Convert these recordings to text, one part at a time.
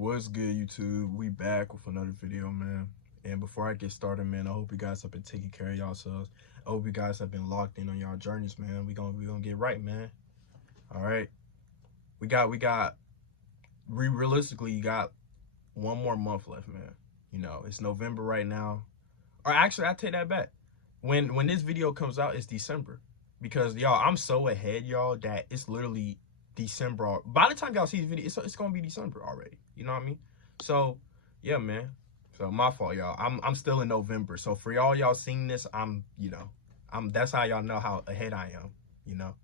What's good, YouTube? We back with another video, man. And before I get started, man, I hope you guys have been taking care of yourselves. I hope you guys have been locked in on y'all journeys, man. We gonna get right, man. All right. We got realistically, you got one more month left, man. You know, it's November right now. Or actually, I take that back. When this video comes out, it's December. Because y'all, I'm so ahead, y'all, that it's literally December. By the time y'all see this video, it's gonna be December already. You know what I mean? So yeah, man. So my fault, y'all. I'm still in November. So for y'all seeing this, that's how y'all know how ahead I am, you know.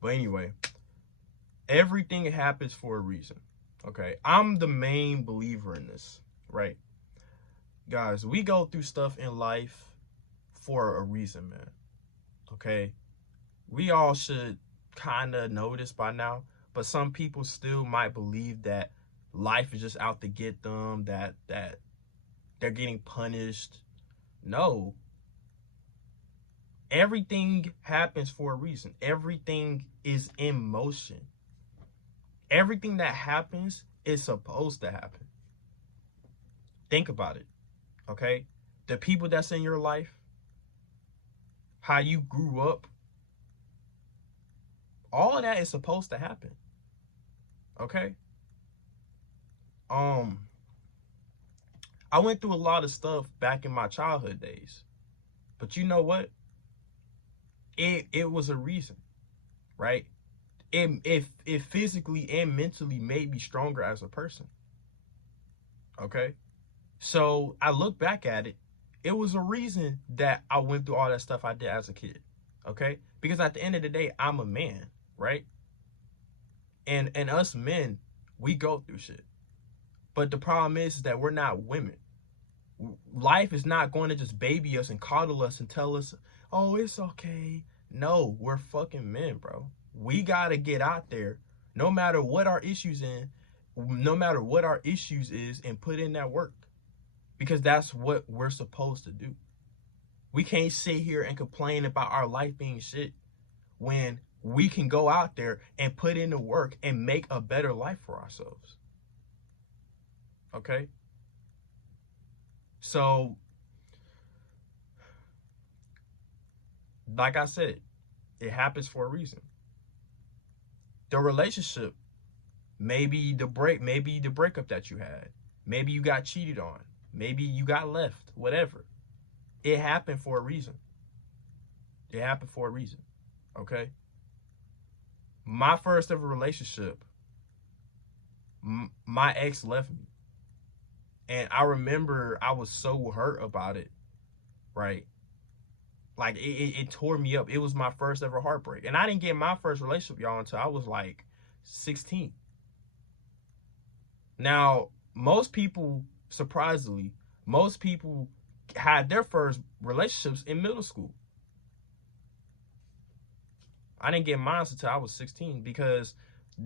But anyway, everything happens for a reason. Okay. I'm the main believer in this, right? Guys, we go through stuff in life for a reason, man. Okay. We all should kind of know this by now, but some people still might believe that life is just out to get them, that they're getting punished. No. Everything happens for a reason. Everything is in motion. Everything that happens is supposed to happen. Think about it, okay? The people that's in your life, how you grew up, all of that is supposed to happen, okay? I went through a lot of stuff back in my childhood days, but you know what? It was a reason, right? It physically and mentally made me stronger as a person, okay? So I look back at it, it was a reason that I went through all that stuff I did as a kid, okay? Because at the end of the day, I'm a man, right? And us men, we go through shit. But the problem is that we're not women. Life is not going to just baby us and coddle us and tell us, oh, it's okay. No, we're fucking men, bro. We got to get out there, no matter what our issues is, and put in that work. Because that's what we're supposed to do. We can't sit here and complain about our life being shit when we can go out there and put in the work and make a better life for ourselves. Okay? So, like I said, it happens for a reason. The relationship, maybe the breakup that you had, maybe you got cheated on, maybe you got left, whatever. It happened for a reason. It happened for a reason. Okay? My first ever relationship, my ex left me. And I remember I was so hurt about it, right? Like, it tore me up. It was my first ever heartbreak. And I didn't get my first relationship, y'all, until I was like 16. Now, most people, surprisingly, most people had their first relationships in middle school. I didn't get mine until I was 16 because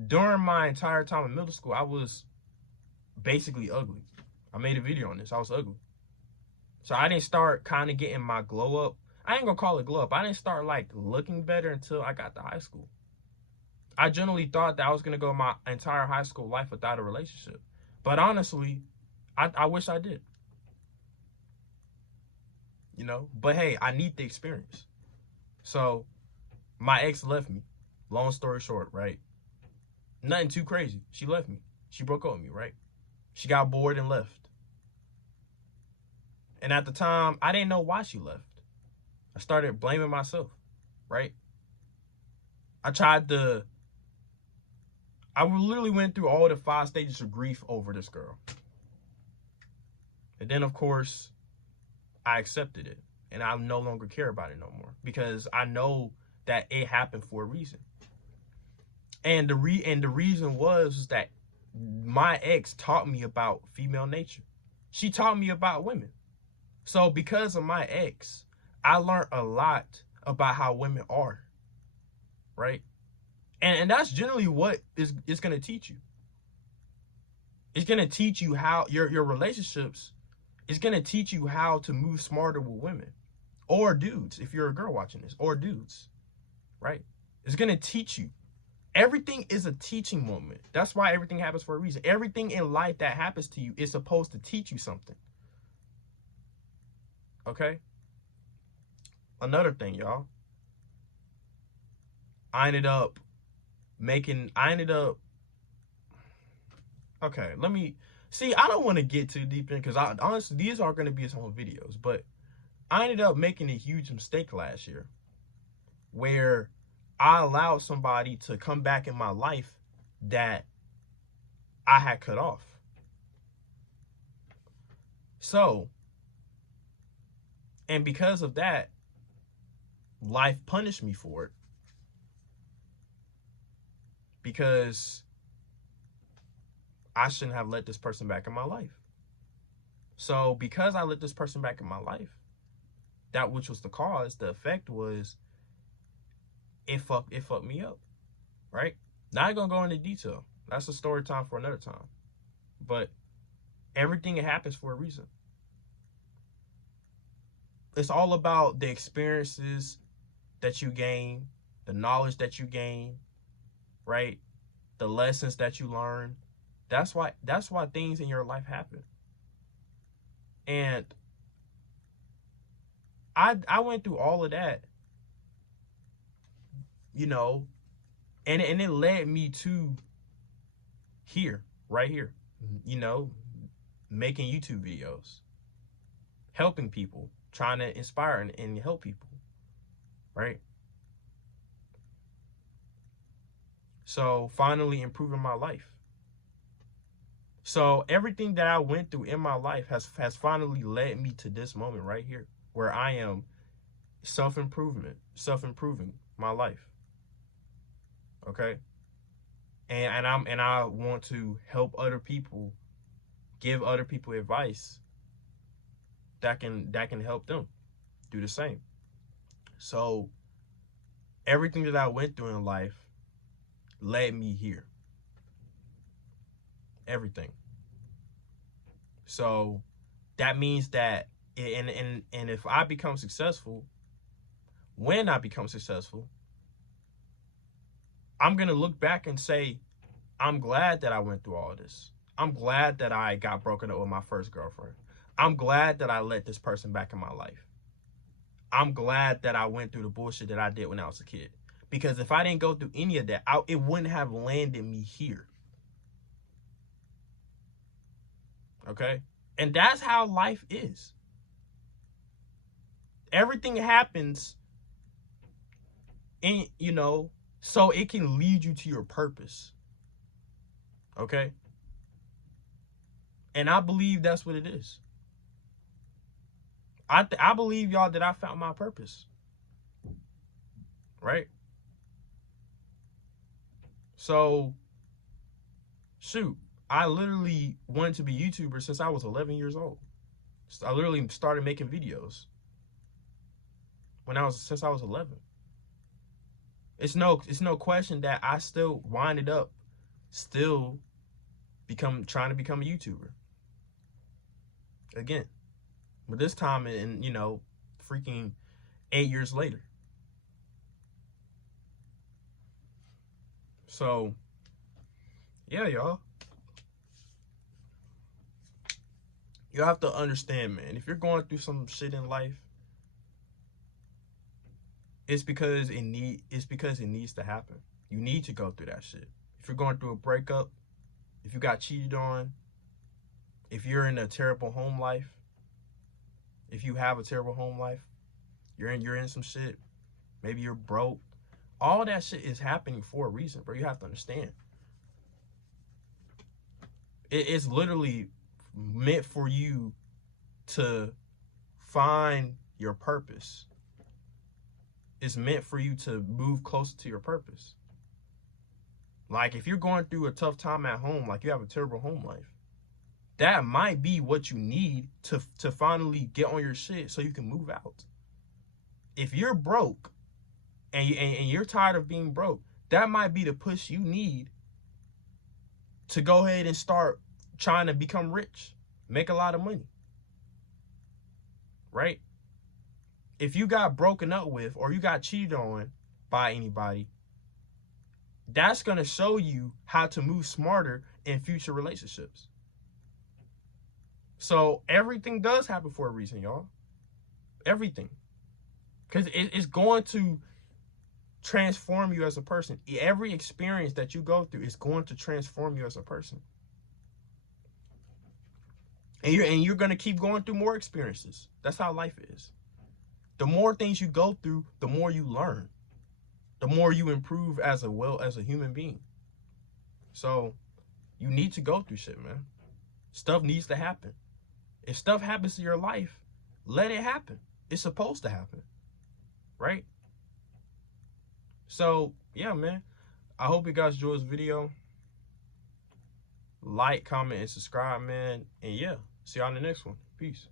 during my entire time in middle school, I was basically ugly. I made a video on this. I was ugly. So I didn't start kind of getting my glow up. I ain't gonna call it glow up. I didn't start like looking better until I got to high school. I generally thought that I was gonna go my entire high school life without a relationship. But honestly, I wish I did. You know? But hey, I need the experience. So my ex left me. Long story short, right? Nothing too crazy. She left me. She broke up with me, right? She got bored and left. And at the time, I didn't know why she left. I started blaming myself, right? I literally went through all the 5 stages of grief over this girl. And then, of course, I accepted it. And I no longer care about it no more. Because I know that it happened for a reason. And the reason was that my ex taught me about female nature. She taught me about women. So because of my ex, I learned a lot about how women are, right? And that's generally what it's going to teach you. It's going to teach you how your relationships, it's going to teach you how to move smarter with women or dudes, if you're a girl watching this, or dudes, right? It's going to teach you. Everything is a teaching moment. That's why everything happens for a reason. Everything in life that happens to you is supposed to teach you something. Okay? Another thing, y'all. Okay, let me see. I don't want to get too deep in because honestly, these are going to be its own videos. But I ended up making a huge mistake last year where I allowed somebody to come back in my life that I had cut off. So, and because of that, life punished me for it. Because I shouldn't have let this person back in my life. So because I let this person back in my life, that which was the cause, the effect was it fucked me up. Right? Not gonna go into detail. That's a story time for another time. But everything happens for a reason. It's all about the experiences that you gain, the knowledge that you gain, right? The lessons that you learn. That's why things in your life happen. And I went through all of that, you know, and it led me to here, right here, you know, making YouTube videos, helping people, trying to inspire and help people, right? So finally improving my life. So everything that I went through in my life has finally led me to this moment right here where I am self-improving my life. Okay? And I want to help other people, give other people advice that can help them do the same. So everything that I went through in life led me here. Everything. So that means that and if I become successful, when I become successful, I'm going to look back and say, I'm glad that I went through all this. I'm glad that I got broken up with my first girlfriend. I'm glad that I let this person back in my life. I'm glad that I went through the bullshit that I did when I was a kid. Because if I didn't go through any of that, it wouldn't have landed me here. Okay? And that's how life is. Everything happens in, you know, so it can lead you to your purpose. Okay? And I believe that's what it is. I believe, y'all, that I found my purpose. Right? So, shoot, I literally wanted to be a YouTuber since I was 11 years old. I literally started making videos since I was 11. It's no question that I still winded up trying to become a YouTuber again, but this time in, you know, freaking 8 years later. So yeah, y'all, you have to understand, man, if you're going through some shit in life, it's because it needs to happen. You need to go through that shit. If you're going through a breakup, if you got cheated on, if you're in a terrible home life, if you have a terrible home life, you're in some shit, maybe you're broke, all that shit is happening for a reason, bro. You have to understand. It's literally meant for you to find your purpose. It's meant for you to move closer to your purpose. Like if you're going through a tough time at home, like you have a terrible home life, that might be what you need to finally get on your shit so you can move out. If you're broke and you're tired of being broke, that might be the push you need to go ahead and start trying to become rich, make a lot of money, right? If you got broken up with or you got cheated on by anybody, That's going to show you how to move smarter in future relationships. So everything does happen for a reason, y'all. Everything. Because it's going to transform you as a person. Every experience that you go through is going to transform you as a person. And you're going to keep going through more experiences. That's how life is. The more things you go through, the more you learn. The more you improve as a human being. So you need to go through shit, man. Stuff needs to happen. If stuff happens to your life, let it happen. It's supposed to happen. Right? So, yeah, man. I hope you guys enjoyed this video. Like, comment, and subscribe, man. And yeah, see y'all in the next one. Peace.